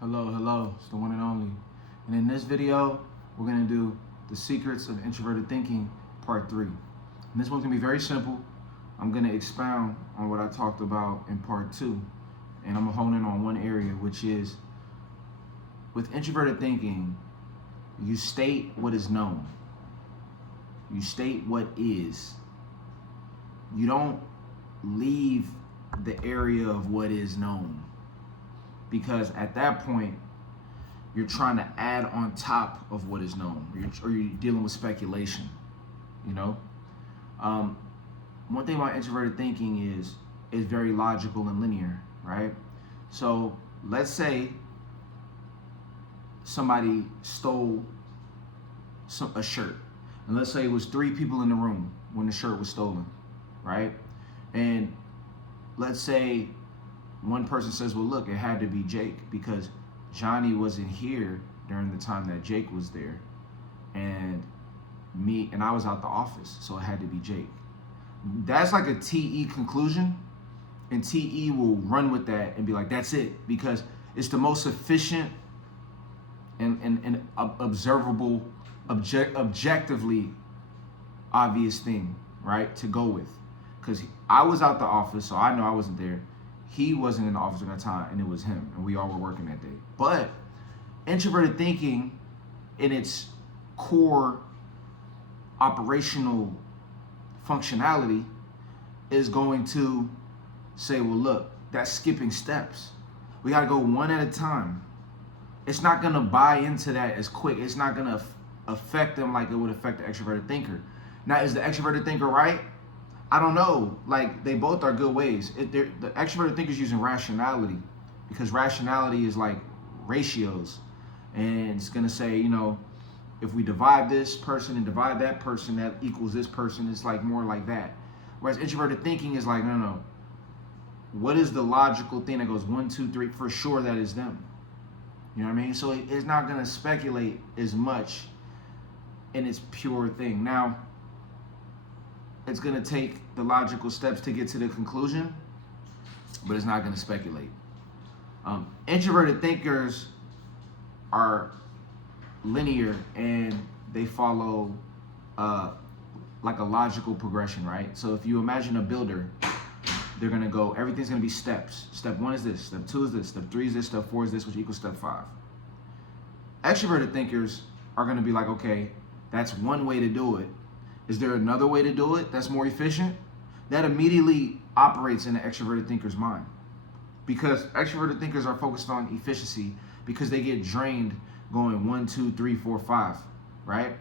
Hello, it's the one and only. And in this video, we're gonna do the secrets of introverted thinking, part 3. And this one's gonna be very simple. I'm gonna expound on what I talked about in part 2. And I'm gonna hone in on one area, which is with introverted thinking, you state what is known. You state what is. You don't leave the area of what is known. Because at that point, you're trying to add on top of what is known, or you're dealing with speculation, you know? One thing about introverted thinking is it's very logical and linear, right? So let's say somebody stole a shirt, and let's say it was 3 people in the room when the shirt was stolen, right? And let's say one person says, well, look, it had to be Jake because Johnny wasn't here during the time that Jake was there, and I was out the office, so it had to be Jake. That's like a TE conclusion, and TE will run with that and be like, that's it, because it's the most efficient and observable, objectively obvious thing, right, to go with. Because I was out the office, so I know I wasn't there. He wasn't in the office at that time, and it was him, and we all were working that day. But introverted thinking, in its core operational functionality, is going to say, well, look, that's skipping steps. We got to go one at a time. It's not going to buy into that as quick. It's not going to affect them like it would affect the extroverted thinker. Now, is the extroverted thinker right? I don't know. Like, they both are good ways. The extroverted thinker is using rationality, because rationality is like ratios, and it's gonna say, you know, if we divide this person and divide that person, that equals this person. It's like more like that. Whereas introverted thinking is like, no. What is the logical thing that goes 1, 2, 3? For sure, that is them. You know what I mean? So it's not gonna speculate as much in its pure thing. Now, it's going to take the logical steps to get to the conclusion, but it's not going to speculate. Introverted thinkers are linear, and they follow like a logical progression, right? So if you imagine a builder, they're going to go, everything's going to be steps. Step 1 is this, step 2 is this, step 3 is this, step 4 is this, which equals step 5. Extroverted thinkers are going to be like, okay, that's one way to do it. Is there another way to do it that's more efficient? That immediately operates in the extroverted thinker's mind, because extroverted thinkers are focused on efficiency because they get drained going 1, 2, 3, 4, 5, right?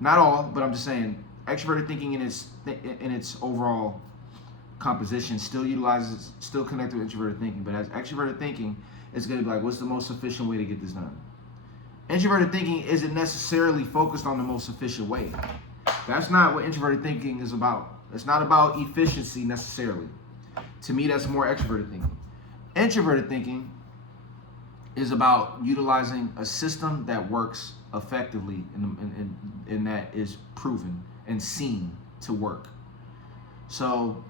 Not all, but I'm just saying extroverted thinking in its overall composition still connected with introverted thinking, but as extroverted thinking, it's going to be like, what's the most efficient way to get this done? Introverted thinking isn't necessarily focused on the most efficient way. That's not what introverted thinking is about. It's not about efficiency necessarily. To me, that's more extroverted thinking. Introverted thinking is about utilizing a system that works effectively and that is proven and seen to work. So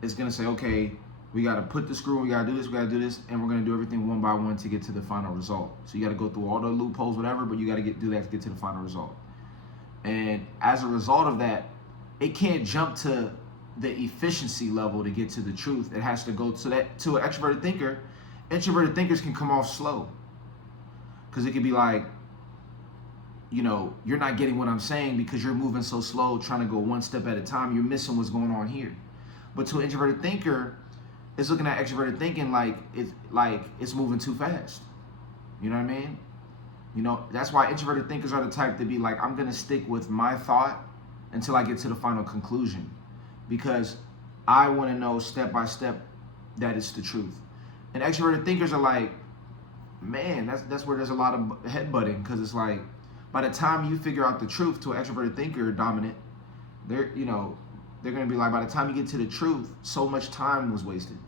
it's going to say, okay, we got to put the screw, we got to do this, and we're going to do everything one by one to get to the final result. So you got to go through all the loopholes, whatever, but you got to do that to get to the final result. And as a result of that, it can't jump to the efficiency level to get to the truth. It has to go to an extroverted thinker. Introverted thinkers can come off slow, because it could be like, you know, you're not getting what I'm saying because you're moving so slow, trying to go one step at a time. You're missing what's going on here. But to an introverted thinker, it's looking at extroverted thinking like it's moving too fast. You know what I mean? You know, that's why introverted thinkers are the type to be like, I'm going to stick with my thought until I get to the final conclusion, because I want to know step by step that it's the truth. And extroverted thinkers are like, man, that's where there's a lot of headbutting, because it's like, by the time you figure out the truth to an extroverted thinker dominant, they're going to be like, by the time you get to the truth, so much time was wasted.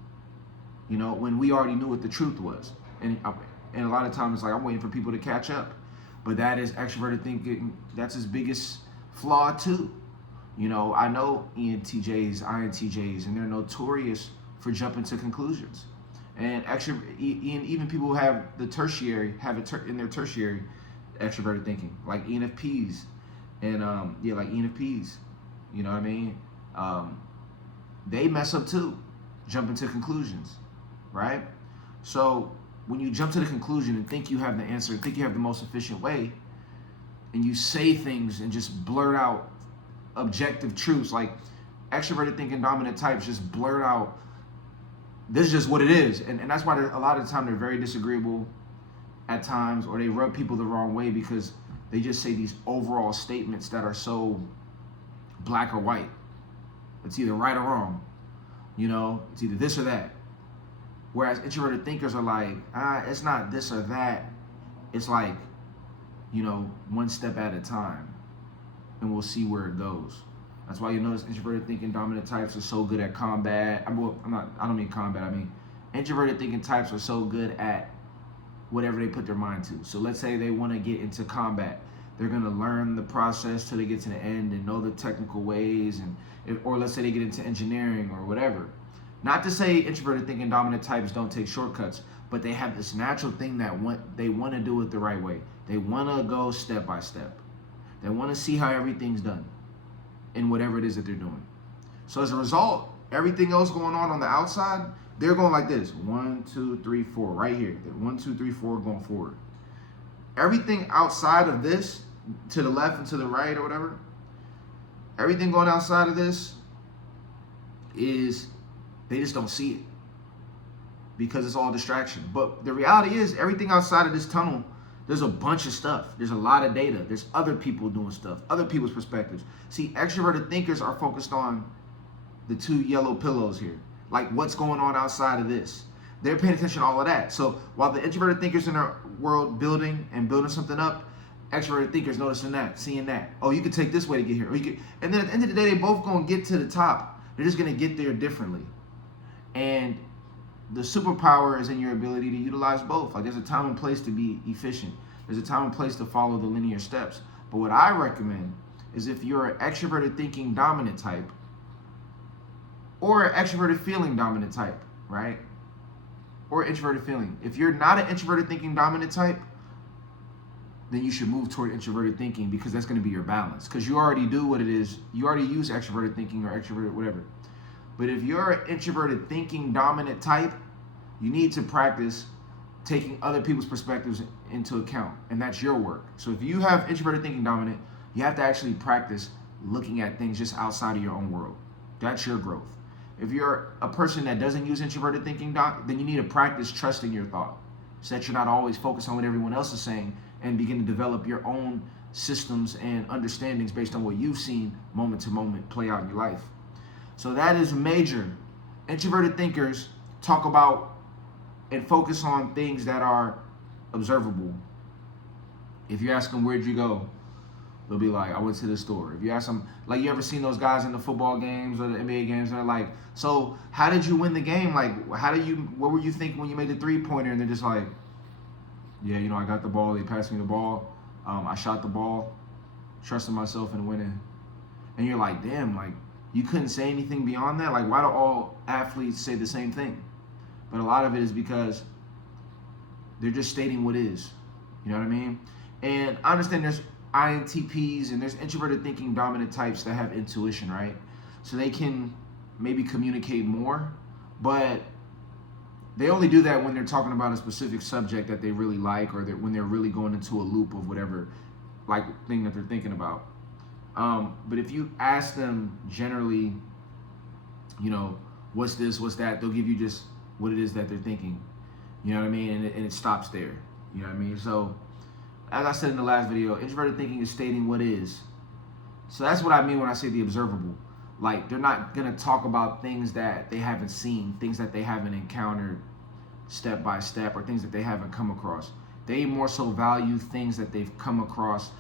You know, when we already knew what the truth was. And a lot of times it's like, I'm waiting for people to catch up. But that is extroverted thinking. That's his biggest flaw too. You know, I know ENTJs, INTJs, and they're notorious for jumping to conclusions. And even people who have the tertiary have it in their tertiary extroverted thinking, like ENFPs, and like ENFPs. You know what I mean? They mess up too, jump into conclusions, right? So when you jump to the conclusion and think you have the answer, think you have the most efficient way, and you say things and just blurt out objective truths, like extroverted thinking dominant types just blurt out, this is just what it is. And that's why a lot of the time they're very disagreeable at times, or they rub people the wrong way because they just say these overall statements that are so black or white. It's either right or wrong. It's either this or that. Whereas introverted thinkers are like, it's not this or that. It's like, one step at a time, and we'll see where it goes. That's why you notice introverted thinking dominant types are so good at combat. I don't mean combat. I mean introverted thinking types are so good at whatever they put their mind to. So let's say they want to get into combat. They're going to learn the process till they get to the end and know the technical ways, or let's say they get into engineering or whatever. Not to say introverted thinking dominant types don't take shortcuts, but they have this natural thing that they want to do it the right way. They want to go step by step. They want to see how everything's done in whatever it is that they're doing. So as a result, everything else going on the outside, they're going like this: 1, 2, 3, 4, right here. 1, 2, 3, 4 going forward. Everything outside of this, to the left and to the right or whatever, everything going outside of this is, they just don't see it because it's all distraction. But the reality is, everything outside of this tunnel, there's a bunch of stuff. There's a lot of data. There's other people doing stuff, other people's perspectives. See, extroverted thinkers are focused on the 2 yellow pillows here, like what's going on outside of this. They're paying attention to all of that. So while the introverted thinkers in their world building something up, extroverted thinkers noticing that, seeing that. Oh, you could take this way to get here. And then at the end of the day, they both gonna get to the top. They're just gonna get there differently. And the superpower is in your ability to utilize both. Like, there's a time and place to be efficient. There's a time and place to follow the linear steps. But what I recommend is, if you're an extroverted thinking dominant type, or an extroverted feeling dominant type, right? Or introverted feeling. If you're not an introverted thinking dominant type, then you should move toward introverted thinking, because that's going to be your balance. Because you already do what it is. You already use extroverted thinking or extroverted whatever. But if you're an introverted thinking dominant type, you need to practice taking other people's perspectives into account. And that's your work. So if you have introverted thinking dominant, you have to actually practice looking at things just outside of your own world. That's your growth. If you're a person that doesn't use introverted thinking, then you need to practice trusting your thought, so that you're not always focused on what everyone else is saying, and begin to develop your own systems and understandings based on what you've seen moment to moment play out in your life. So that is major. Introverted thinkers talk about and focus on things that are observable. If you ask them, where'd you go? They'll be like, I went to the store. If you ask them, like, you ever seen those guys in the football games or the NBA games, and they're like, so how did you win the game? Like, what were you thinking when you made the 3-pointer? And they're just like, yeah, I got the ball. They passed me the ball. I shot the ball, trusted myself in winning. And you're like, damn, like, you couldn't say anything beyond that? Like, why do all athletes say the same thing? But a lot of it is because they're just stating what is. You know what I mean? And I understand there's INTPs and there's introverted thinking dominant types that have intuition, right? So they can maybe communicate more, but they only do that when they're talking about a specific subject that they really like, or when they're really going into a loop of whatever like thing that they're thinking about. But if you ask them generally, what's this, what's that, they'll give you just what it is that they're thinking. You know what I mean? And it stops there. You know what I mean? So, as I said in the last video, introverted thinking is stating what is. So that's what I mean when I say the observable. Like, they're not going to talk about things that they haven't seen, things that they haven't encountered step by step, or things that they haven't come across. They more so value things that they've come across.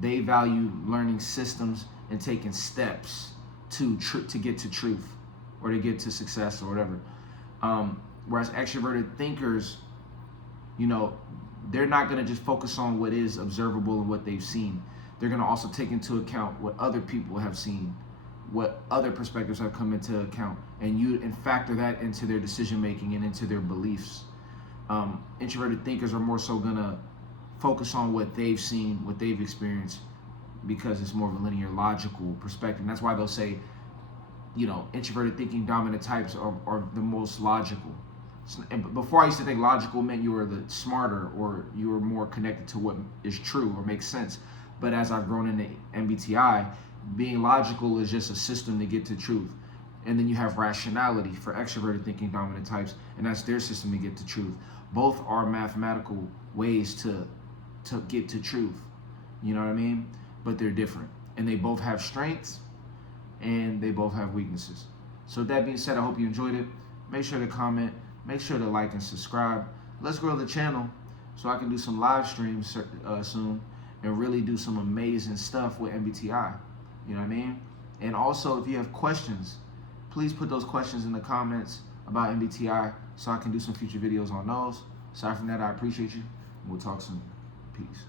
They value learning systems and taking steps to get to truth, or to get to success, or whatever. Whereas extroverted thinkers, they're not going to just focus on what is observable and what they've seen. They're going to also take into account what other people have seen, what other perspectives have come into account, and factor that into their decision making and into their beliefs. Introverted thinkers are more so gonna focus on what they've seen, what they've experienced, because it's more of a linear, logical perspective. And that's why they'll say, introverted thinking dominant types are the most logical. And before, I used to think logical meant you were the smarter, or you were more connected to what is true or makes sense. But as I've grown into MBTI, being logical is just a system to get to truth. And then you have rationality for extroverted thinking dominant types, and that's their system to get to truth. Both are mathematical ways to get to truth. You know what I mean? But they're different. And they both have strengths and they both have weaknesses. So with that being said, I hope you enjoyed it. Make sure to comment, make sure to like and subscribe. Let's grow the channel so I can do some live streams soon and really do some amazing stuff with MBTI. You know what I mean? And also, if you have questions, please put those questions in the comments about MBTI so I can do some future videos on those. Aside from that, I appreciate you. We'll talk soon. Peace.